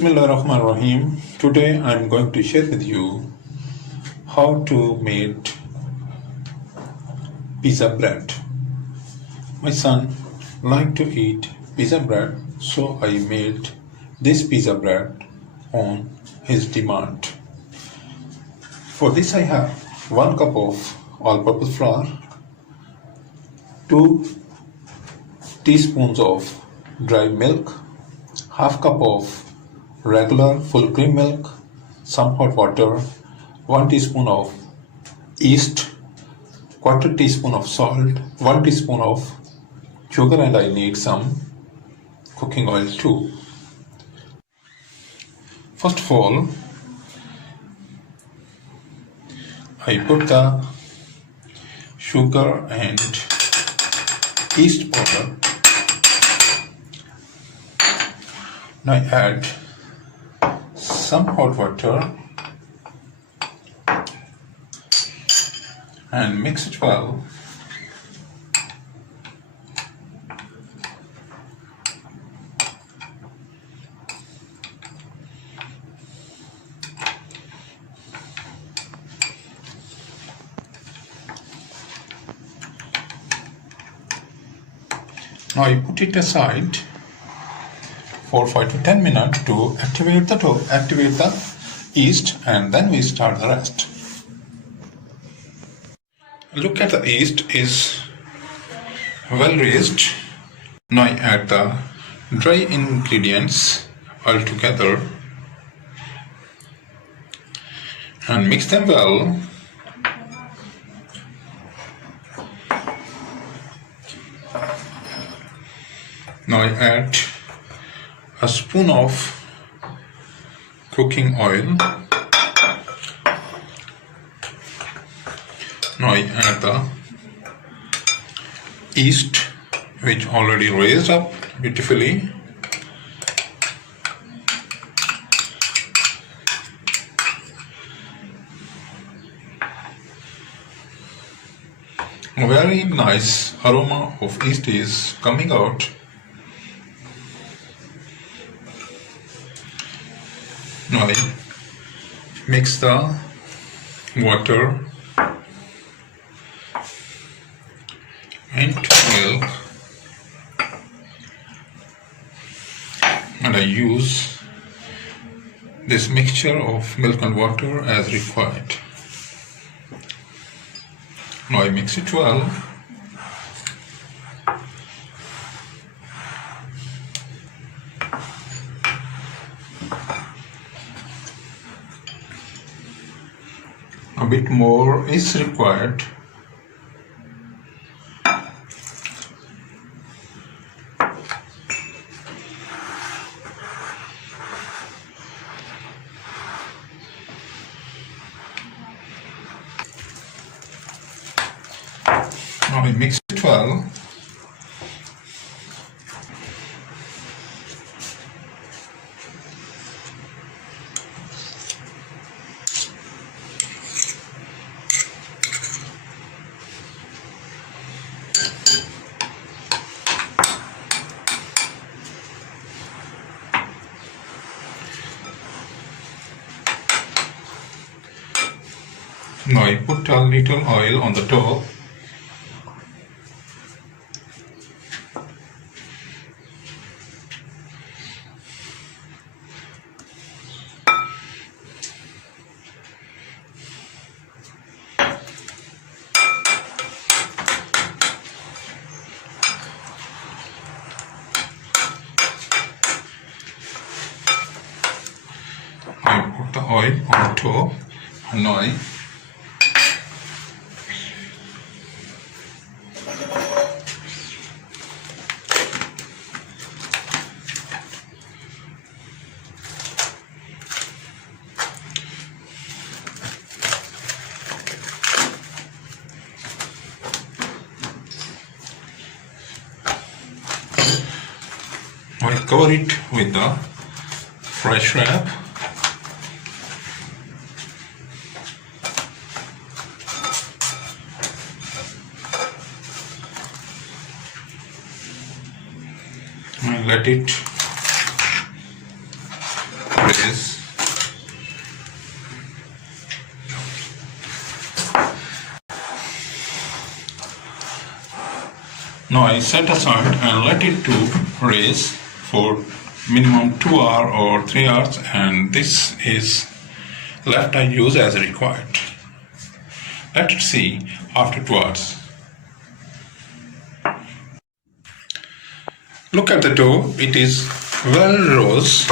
Bismillahirrahmanirrahim. Today I am going to share with you how to make pizza bread. My son liked to eat pizza bread, so I made this pizza bread on his demand. For this I have 1 cup of all-purpose flour, 2 teaspoons of dry milk, half cup of regular full cream milk, some hot water, 1 teaspoon of yeast, quarter teaspoon of salt, 1 teaspoon of sugar, and I need some cooking oil too. First of all, I put the sugar and yeast powder. Now I add some hot water and mix it well. Now I put it aside for 5 to 10 minutes to activate the yeast, and then we start the rest. Look at the yeast is well raised. Now I add the dry ingredients all together and mix them well. Now I add a spoon of cooking oil. Now I add the yeast, which already raised up beautifully. A very nice aroma of yeast is coming out. Now I mix the water and milk, and I use this mixture of milk and water as required. Now I mix it well. A bit more is required. Now we mix it well. Now I put a little oil on the top. I put the oil on top, and now I cover it with the fresh wrap. And let it this. Now I set aside and let it to raise for minimum 2 hours or 3 hours, and this is left I use as required. Let it see after 2 hours. Look at the dough, it is well rose.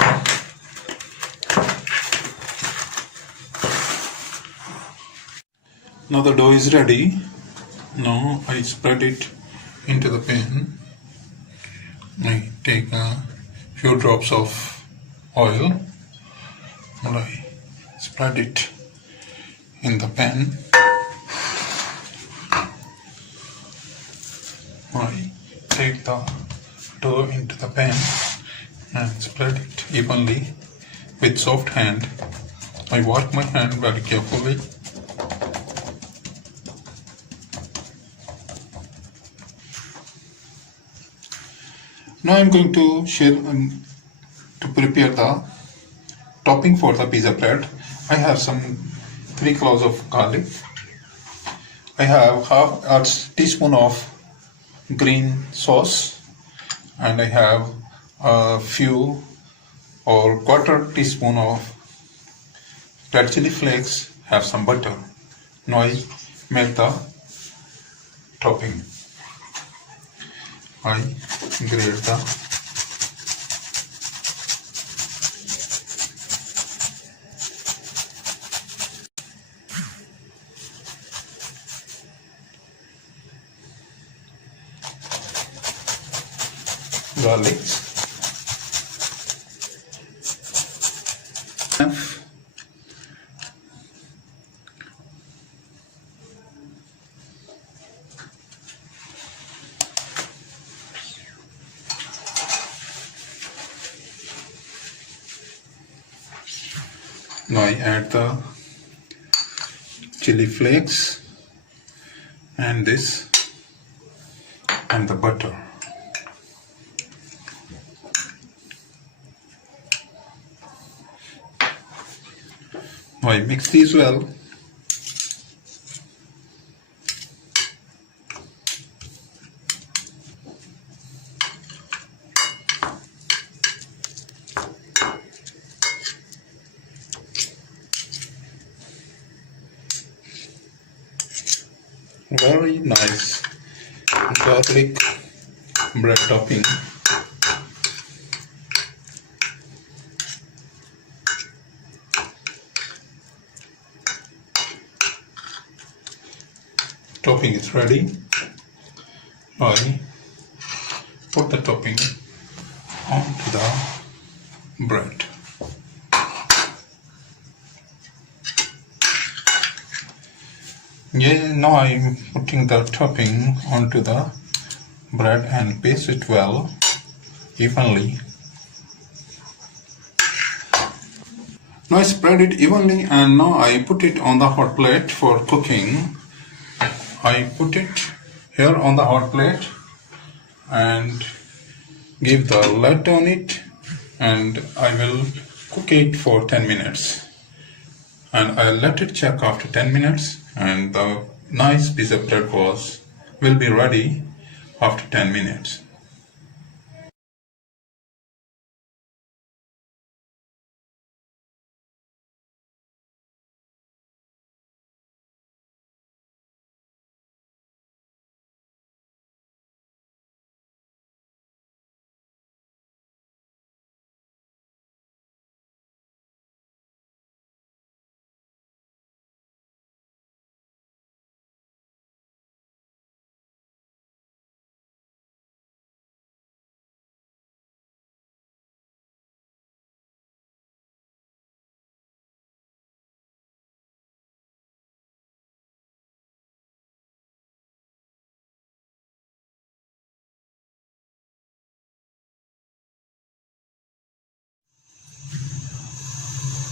Now the dough is ready. Now I spread it into the pan. I take a few drops of oil and I spread it in the pan. I take the dough into the pan and spread it evenly with soft hand. I work my hand very carefully. Now I am going to to prepare the topping for the pizza bread. I have some 3 cloves of garlic. I have half a teaspoon of green sauce, and I have a few or quarter teaspoon of red chili flakes. Have some butter. Now I make the topping. I grate the garlic. Now I add the chili flakes and this and the butter. Now I mix these well. Very nice garlic bread topping. Topping is ready. I put the topping onto the bread. Yeah, now I'm putting the topping onto the bread and paste it well, evenly. Now I spread it evenly and now I put it on the hot plate for cooking. I put it here on the hot plate and give the lid on it, and I will cook it for 10 minutes. And I'll let it check after 10 minutes, and the nice pizza bread will be ready after 10 minutes.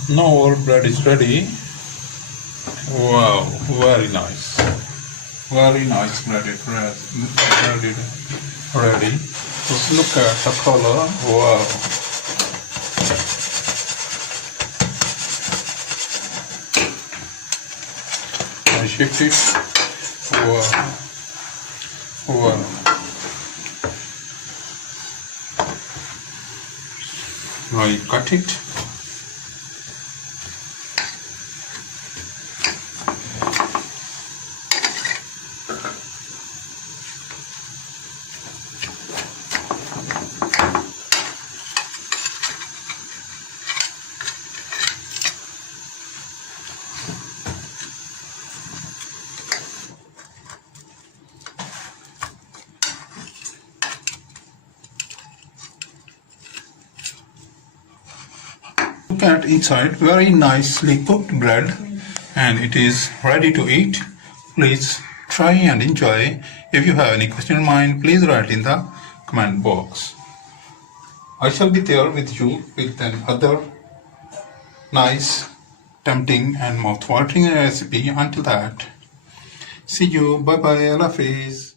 Now our bread is ready. Wow, very nice. Very nice bread is ready. Just look at the color. Wow. shift it over I cut it. Look at inside, very nicely cooked bread, and it is ready to eat. Please try and enjoy. If you have any question in mind, please write in the comment box. I shall be there with you with another nice, tempting and mouth-watering recipe. Until that, see you. Bye bye. Allah Hafiz.